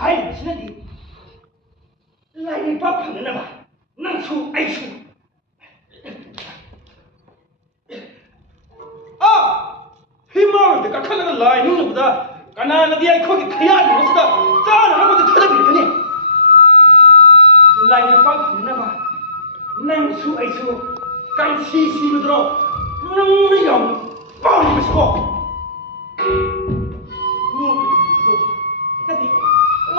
하이시는디 라이 밥하는 나마 낭수 아이수 아 희망을 깎아가는 라이 누구보다 가나나디 아이 거기 태야는 것이다 짜는 것도 터져버리더니 라이 밥하는 나마 낭수 아이수 깡시시로 들어 능력 뻥이고 싶어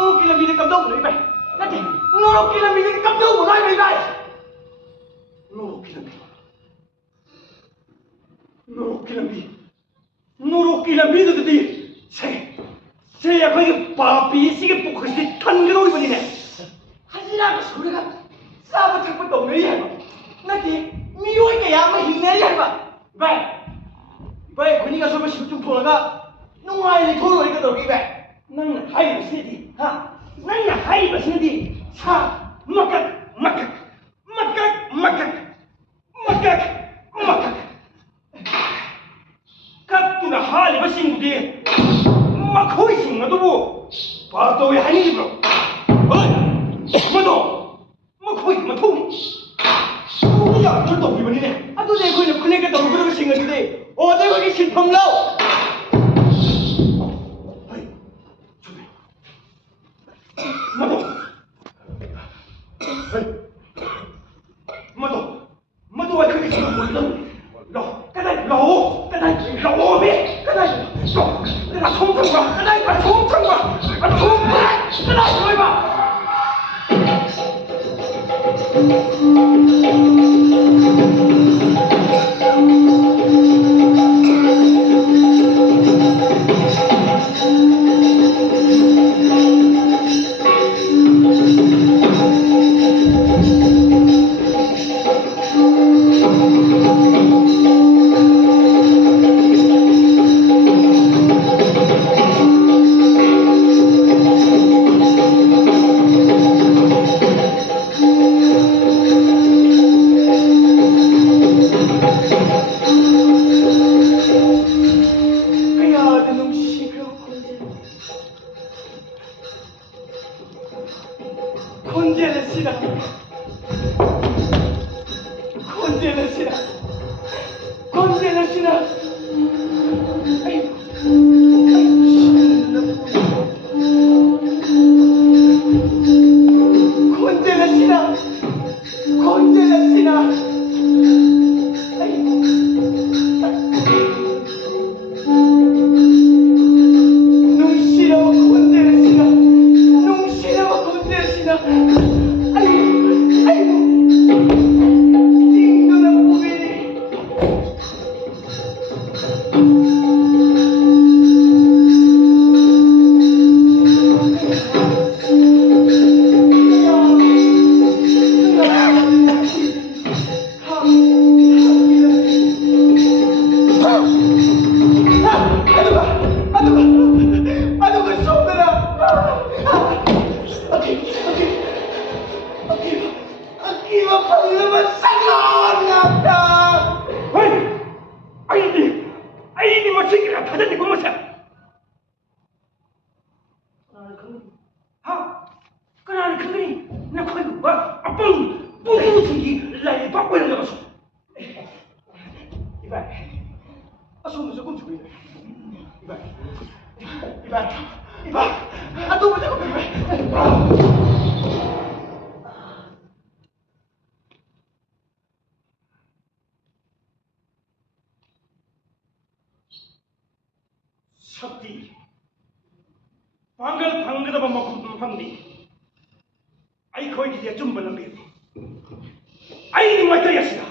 Nô kia làm gì để cầm đâu của mày? Nè chị, nô kia làm gì để cầm đâu của mày mày? Nô kia làm gì? Nô kia làm gì? Nô kia làm gì rồi đi? 쟤 약간 이게 바비시게 포커스에 탄게 놓이 버리네. 하지라고 소리가 싸고 탁부터 없네 야. 나지 미워이게 양을 힘내야 해 봐. 왜 군이가 서면 십중 돌아가 농아이를 돌아 이거 너기 왜? nang hai basidi ha nang hai basidi sa makak katuna hali basingudi makhoi sing adubu pato ya hani bro oi mado makhoi mathoni ya 저 동이 버리네 아도 내 거는 그네가 너무 그러고 생겼는데 어디 거기 신평 나오 Mado ai khơi chịu một lần, cái này lẩu mẹ, cái này là không thằng mà, cái này là không thằng mà, cái này thôi mà. 석디 방글방글하다 먹고 방디 아이 거기 이제 좀 벌렁게 아이 말이야시다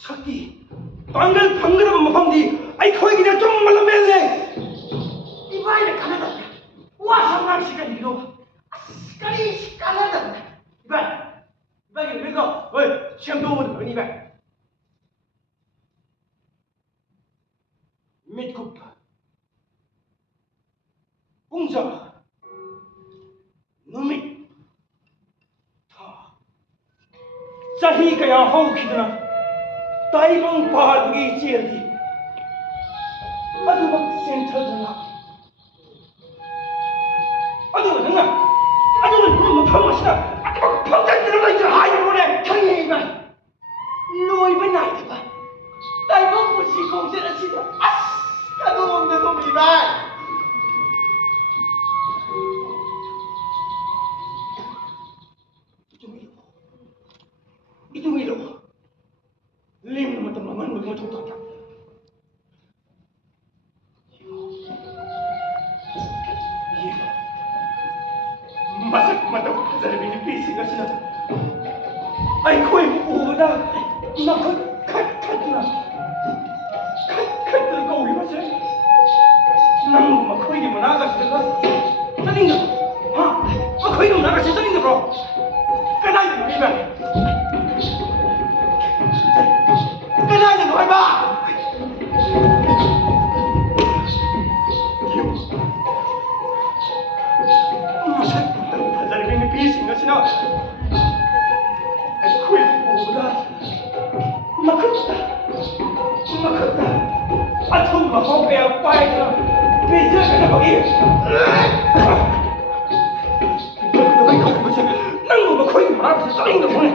석디 방글방글하다 먹고 방디 아이 거기 이제 좀 벌렁게 이바이를 가나다 와 상남 시간 이거 시간이 가나다 이바이 그래서 어이 시험 도우는 건 이바이 밑굽 웅자 누밋 타 자히 kaya hawkidna taibang pahalgi chirdi adubak senthadna adu ꯃꯈꯣꯏꯗꯨꯝ 나가시 ꯆꯠꯅꯤꯡꯗꯕ꯭ꯔꯣ? ꯀꯗꯥꯏꯗꯅꯣ ꯏꯕ? ꯀꯗꯥꯏꯗꯅꯣ ꯍꯥꯏꯕ? ꯃꯁꯛ ꯐꯖꯔꯕ ꯅꯨꯄꯤꯁꯤꯡ ꯑꯁꯤꯅ ꯑꯩꯈꯣꯏꯕꯨ ꯎꯕꯗ ꯃꯈꯨꯠꯇ ꯑꯊꯨꯝꯕ ꯍꯥꯎ ꯀꯌꯥ ꯄꯥꯏꯗꯨꯅ ꯄꯤꯖꯒꯗꯕꯒꯤ ꯅꯪꯕꯨ ꯃꯈꯣꯏꯒꯤ ꯃꯔꯛꯇ ꯆꯠꯅꯤꯡꯗꯕ꯭ꯔꯣꯅꯦ?